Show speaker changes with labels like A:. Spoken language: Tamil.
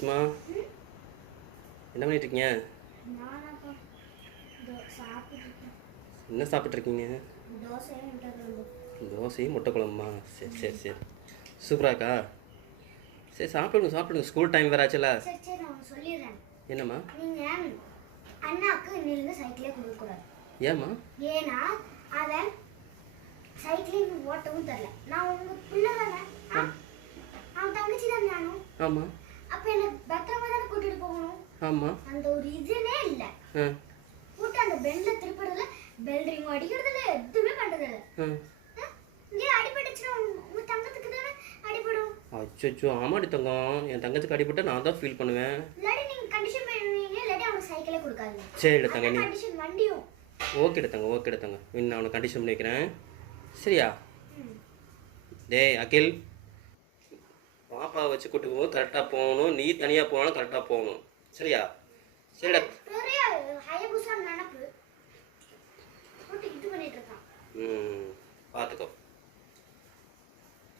A: அம்மா என்ன பண்ணிட்டு இருக்கீங்க என்ன சாப்பிட்ருக்கீங்க
B: தோசையும் முட்டை
A: குழம்புமா? சரி சரி சரி. சூப்பராக்கா சரி சாப்பிடுங்க சாப்பிடுங்க. ஸ்கூல் டைம் வேற ஆச்சுல. என்னம்மா?
B: அண்ணாக்கு இன்னிலிருந்து சைக்கிளே கொடுக்கக்கூடாது.
A: ஏம்மா?
B: ஏன்னா அவன் சைக்கிளிங் ஓட்டவும் தெரில. நான் உங்க பிள்ளை தானே? அவன் தங்கச்சி தானே நானும்.
A: ஆமாம்
B: அப்போ என்ன பத்திரமா தானே கூட்டிட்டு
A: ஆமாம்
B: அந்த ஒரு இதுனே இல்லை.
A: ஆ.
B: கூட்டு அந்த பெல்ல திருப்பறதுல பெல் ரிங் அடிக்கிறதுல எதுவுமே பண்றதில்ல.
A: ஆ.
B: ஆ? இங்கே அடிபட்டுச்சுன்னா உங்க- தங்கத்துக்கு தானே அடிபடும்?
A: அச்சோ ஆமாடி தங்கம். என் தங்கச்சிக்கு அடிபட்டா நான் தான் ஃபீல் பண்ணுவேன்.
B: இல்லாட்டி நீங்க கண்டிஷன் பண்ணுவீங்க இல்லாட்டி அவனுக்கு சைக்கிளே கொடுக்காதீங்க.
A: சரிடா தங்க நீ
B: கண்டிஷன் வண்டியும்.
A: ஓகேடா தங்க ஓகேடா தங்க. இன்னும் அவனை கண்டிஷன் பண்ணி வைக்கிறேன் சரியா. டேய் அகில். பாப்பாவை வச்சு கூட்டு போகும்போது கரெக்டாக போகணும். நீ தனியாக போனாலும் கரெக்டாக போகணும். சரியா சரிடா